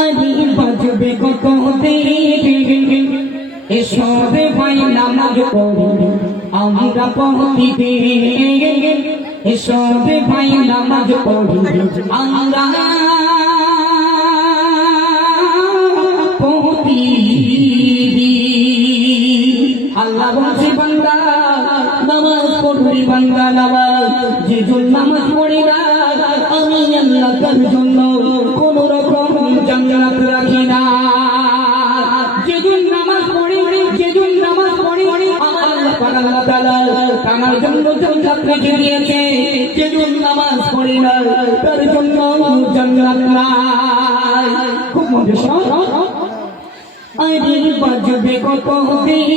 আরে বাজবে কত দিন এসবে ভাই নামাজ পড়ি আমরা প্রতিদিন এসবে ভাই নামাজ পড়ি আমরা আল্লাহ বলছে বান্দা নামাজ পড়বি বান্দা নামাজ যেজন নামাজ পড়ি না আমি আল্লাহ তার জন্য কোন রকম জান্নাত রাখি না। যেজন নামাজ পড়ি আল্লাহ তাআলা আমার জন্য জান্নাত রেখে দিয়েছে, যেজন নামাজ পড়ি না তার জন্য জান্নাত নাই। খুব মজা শোনো। আরে বাজবে কত দিন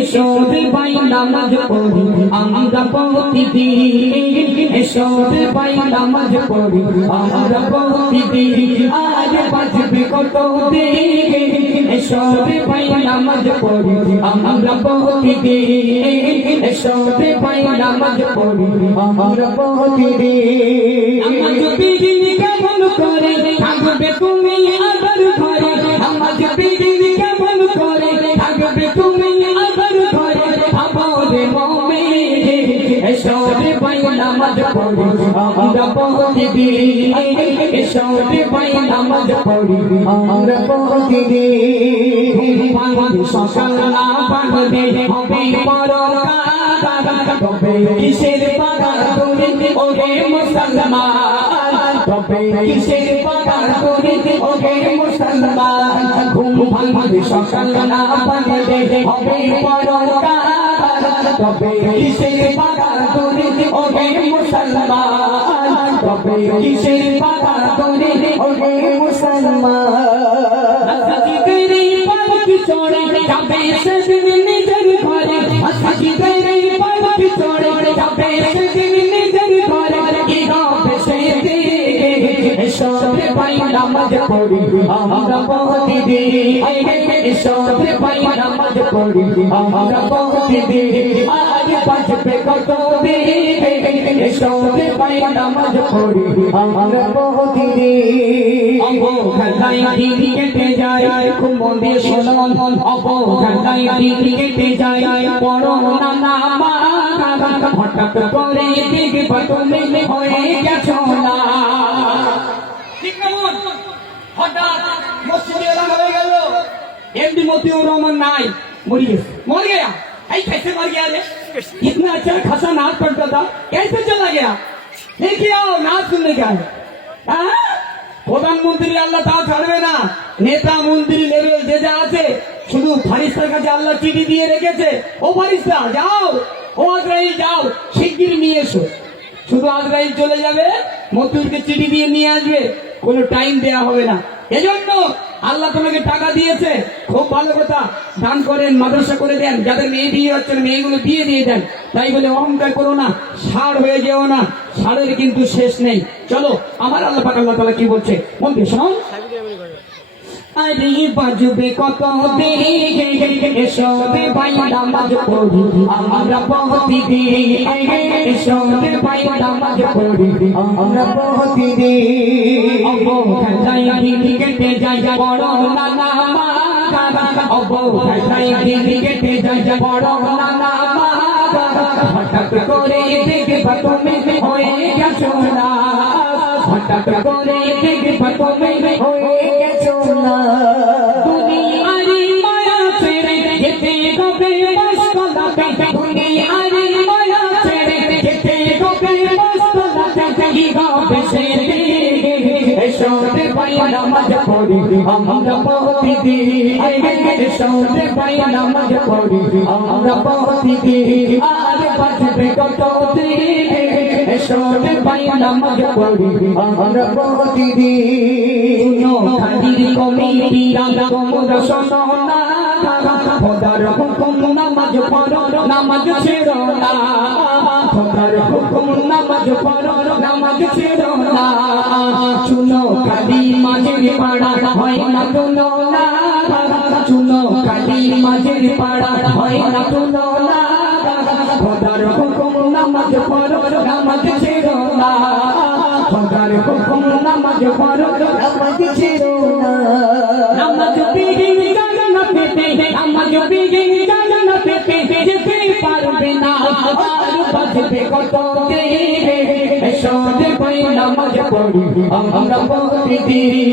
এসবে ভাই নামাজ পড়ি আমরা প্রতিদিন এসবে ভাই নামাজ পড়ি আমরা প্রতিদিন। আরে বাজবে কত দিন এসবে ভাই নামাজ পড়ি আমরা প্রতিদিন এসবে ভাই নামাজ পড়ি আমরা প্রতিদিন। নামাজ বিদিন কেমন করে থাকবে তুমি আবার ঘরে, নামাজ বিদিন কেমন করে থাকবে তুমি আবার ঘরে, আমারে মুমিন এসবে ভাই নামাজ পড়ি আমরা প্রতিদিন এসবে ভাই নামাজ পড়ি আমরা প্রতিদিন। সকাল না পাগলে হবে পরকাল, তবে কিসের পাগল তুমি ওরে মুসলমান, তবে কিসের পাগল তুমি ওরে মুসলমান। ঘুম ভাঙবে সকাল না পাগলে হবে পরকাল, তবে কিসের পাগল তুমি ওরে মুসলমান, তবে কিসের পাগল তুমি ওরে মুসলমান। চড়ে যাবে সেদিন নিজের ঘরে, হাসি করে পালকি চড়ে যাবে সেদিন নিজের ঘরে, কি হবে সেদিন এসবে ভাই নামাজ পড়ি আমরা প্রতিদিন এসবে ভাই নামাজ পড়ি আমরা প্রতিদিন। আজ বাজবে কত দিন এসবে ভাই নামাজ পড়ি আমরা প্রতিদিন। অবহেলায় দিন কেটে যায়, খুব মন দিয়ে শোনো, অবহেলায় দিন কেটে যায়, পড়ো না নামাজ হঠাৎ করে দেখবে তুমি হয়ে গেছো না। ঠিক না? হঠাৎ মসজিদে এলান হয়ে গেল, এমডি মতিউর রহমান নাই, मर गया ऐ कैसे मर गया रे? इतना अच्छा खासा नाच पड़ता था, कैसे चला गया? देखिए आओ नाच सुनने का है। প্রধানমন্ত্রী আল্লাহ তা ছাড়বে না, নেতা মন্ত্রী লেভেল যে যা আছে শুধু ফারিস্তার কাছে আল্লাহ চিঠি দিয়ে রেখেছে, ও ফারিস্তা যাও, ও আজরাইল যাও শিগগির নিয়ে এসো। শুধু আজরাইল চলে যাবে, মতিউরকে চিঠি দিয়ে নিয়ে আসবে, কোনো টাইম দেয়া হবে না। এজন্য আল্লাহ তোমাকে টাকা দিয়েছে, খুব ভালো কথা, দান করেন, মাদ্রাসা করে দেন, যাদের মেয়ে বিয়ে হচ্ছে মেয়েগুলো বিয়ে দিয়ে দেন। তাই বলে অহংকার করো না, ষাঁড় হয়ে যেও না, ষাঁড়ের কিন্তু শেষ নেই। চলো আমার আল্লাহ পাক আল্লাহ তাআলা কি বলছে মন দিয়ে শোনো। আরে বাজবে কত দিন এসবে ভাই নামাজ পড়ি আমরা প্রতিদিন এসবে ভাই নামাজ পড়ি আমরা প্রতিদিন। অবহেলায় দিন কেটে যায়, পড়ো না নামাজ, অবহেলায় দিন কেটে যায়, পড়ো না নামাজ, হঠাৎ করে দেখবে তুমি হয়ে গেছো না, হঠাৎ করে দেখবে তুমি হয়ে গেছো না। দুনিয়ারি মায়া ছেড়ে যেতে হবে মস্তলাতে, দুনিয়ারি মায়া ছেড়ে যেতে হবে মস্তলাতে, কি হবে সেদিন এসবে ভাই নামাজ পড়ি আমরা প্রতিদিন এসবে ভাই নামাজ পড়ি আমরা প্রতিদিন। আর বাজবে কত দিন এসবে ভাই নামাজ পড়ি আমরা প্রতিদিন। খাদির কমিটি তোমরা শোনো না, খোদার হুকুম নামাজ পড়ো নামাজ ছেড়ো না, খোদার হুকুম নামাজ পড়ো নামাজ ছেড়ো না। শুনো খালি মাঝের পাড়া হয় না তুলো না, শুনো খালি মাঝের পাড়া হয় না তুলো না, খোদার হুকুম নামাজ পড়ো নামাজ ছেড়ো না, খোদার হুকুম নামাজ পড়ো নামাজ ছেড়ো বিহীন জান্নাতে যেতে পারবে না আর বাজবে কত রে এসো রে ভাই নামাজ পড়ি আমরা প্রতিদিন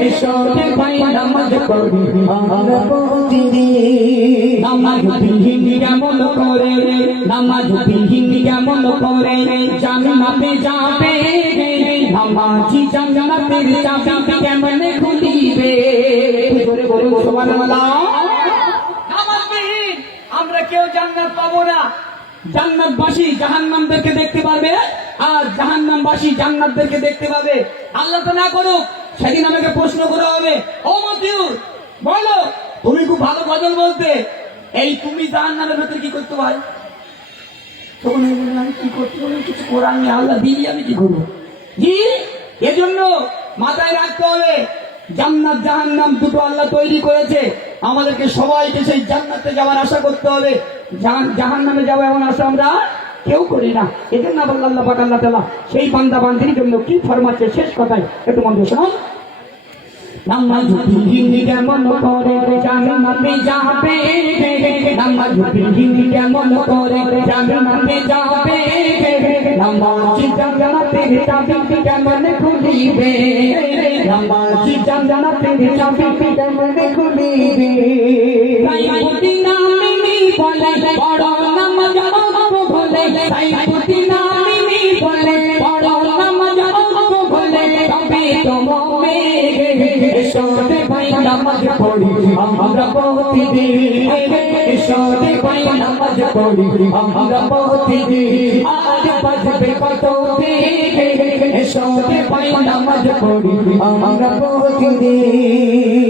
এসো রে ভাই নামাজ পড়ি আমরা প্রতিদিন নামাজ বিহীন কেমন করে নামাজ বিহীন কেমন করে জান্নাতে যাবে নামাজি জান্নাতের চাবি কেমনে খুলিবে জোরে বলে সুবহানাল্লাহ নামাজবিহীন আমরা কেউ জান্নাত পাবো না জান্নাতবাসী জাহান্নামদেরকে দেখতে পারবে আর জাহান্নামবাসী জান্নাতদেরকে দেখতে পাবে আল্লাহ তো না করুক সেদিন আমাকে প্রশ্ন করা হবে ও মতিউর বলো তুমি খুব ভালো গজল বলতে এই তুমি জাহান্নামের ভেতরে কি করতে ভাই তখন আমি বললাম আমি কি করতে বলি কিছু করার নেই আল্লাহ দিলি আমি কি করবো জি এজন্য মাথায় রাখতে হবে জান্নাত জাহান্নাম দুটো আল্লাহ তৈরি করেছে আমাদেরকে সবাইকে সেই জান্নাতে যাওয়ার আশা করতে হবে জাহান্নামে যাওয়া এমন আশা আমরা কেউ করি না এজন্য আল্লাহ পাক আল্লাহ তাআলা সেই বান্দা বান্দির জন্য কি ফরমাচ্ছে শেষ কথায় একটু মন দিয়ে শোনো নামাজ বিহীন কেমন করে জান্নাতে যাবে নামাজ বিহীন কেমন করে জান্নাতে যাবে নামাজি জান্নাতের চাবি কেমন খুলিবে নামাজি জান্নাতের চাবি কেমন খুলিবে সাইয়্যিদিন নামিনী বলে বড় নামাজ বলে সাইয়্যিদিন নামিনী বলে বড় নামাজ বলে তবে তোমাকে এসো রে ভাই নামাজ পড়ি আমরা প্রতিদিন এসো রে ভাই নামাজ পড়ি আমরা প্রতিদিন আজ বাজবে কত এসো রে ভাই নামাজ পড়ি আমরা প্রতিদিন